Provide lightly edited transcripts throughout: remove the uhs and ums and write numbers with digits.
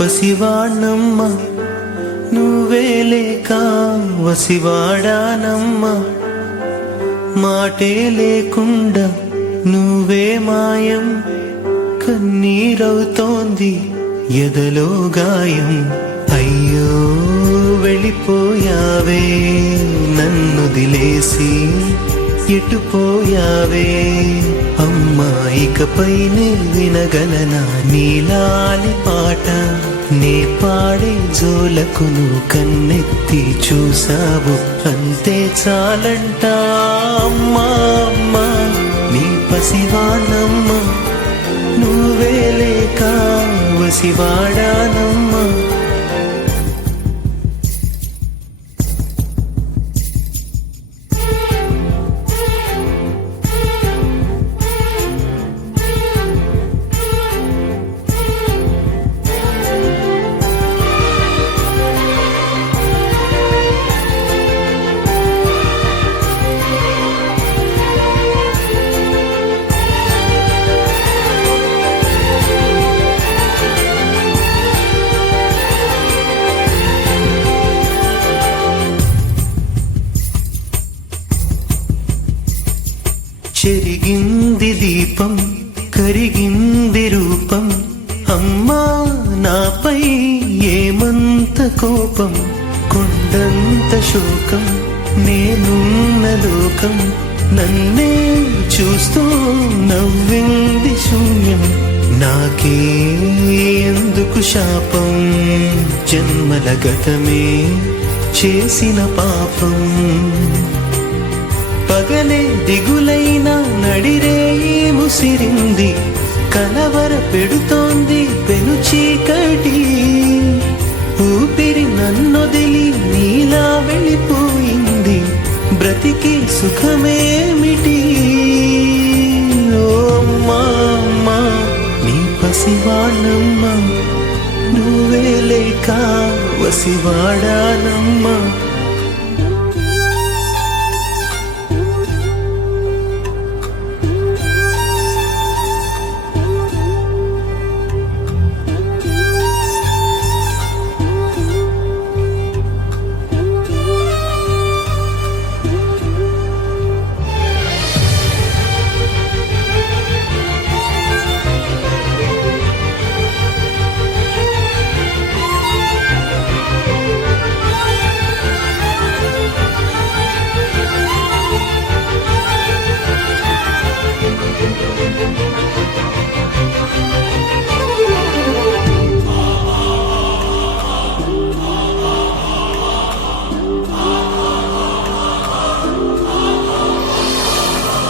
పసివాణ్ణమ్మ నువ్వే లేక వసివాడానమ్మా, మాటే లేకుండా నువ్వే మాయం, కన్నీరవుతోంది ఎదలో గాయం. అయ్యో వెళ్ళిపోయావే నన్ను దిలేసి, ఎటుపోయావే అమ్మా, ఇకపైనే వినగలనా నీలాలి పాట, నే పాడే జోలకు నువ్వు కన్నెత్తి చూసావు, అంతే చాలంట అమ్మా. అమ్మా నీ పసివాణమ్మ నువ్వే లేక వసివాడానమ్మా. చెరిగింది దీపం కరిగింది రూపం, అమ్మా నాపై ఏమంత కోపం, కొండంత శోకం నేనున్న లోకం, నన్నే చూస్తూ నవ్వింది శూన్యం, నాకే ఎందుకు శాపం, జన్మల గతమే చేసిన పాపం, పగలే దిగులైన నడిరేయి ముసిరింది, కలవర పెడుతోంది పెను చీకటి, ఊపిరి నన్నొదిలి నీలా వెళ్ళిపోయింది, బ్రతికి సుఖమేమిటి. ఓ అమ్మా అమ్మా నీ పసివాణమ్మ నువ్వే లేక వసివాడానమ్మా.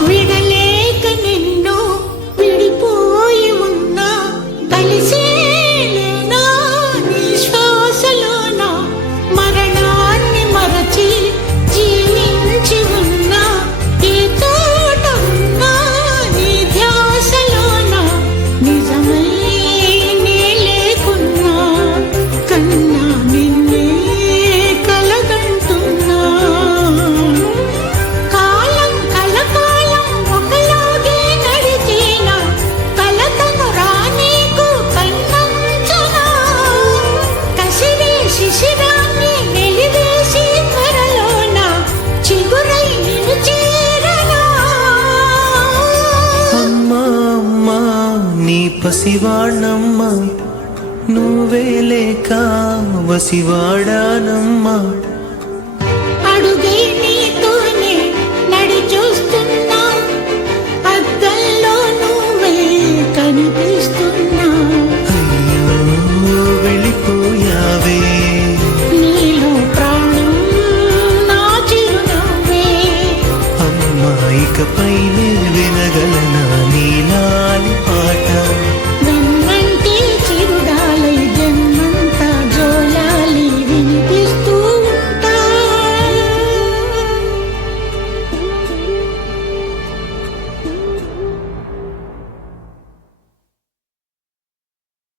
విడలేక నిన్ను విడిపోయి ఉన్నా, కలిసేనా నీ శ్వాసలోన, మరణాన్ని మరచి జీవించి ఉన్నా, ఈ తోట ఉన్నా నీ ధ్యాసలోన, నిజమై నీ లేకున్నా, కన్నా నిన్నే కలగంటున్నా, పసివాణమ్మ నువ్వే లేక వసివాడానమ్మా. అడుగై నీతోనే నడి చూస్తున్నా, అద్దంలో నువ్వే కనిపిస్తున్నా, అయ్యో వెళ్ళిపోయావే నీలో ప్రాణం నా చిరునవ్వే, అమ్మా ఇకపైనే వినగలనా నీలాలి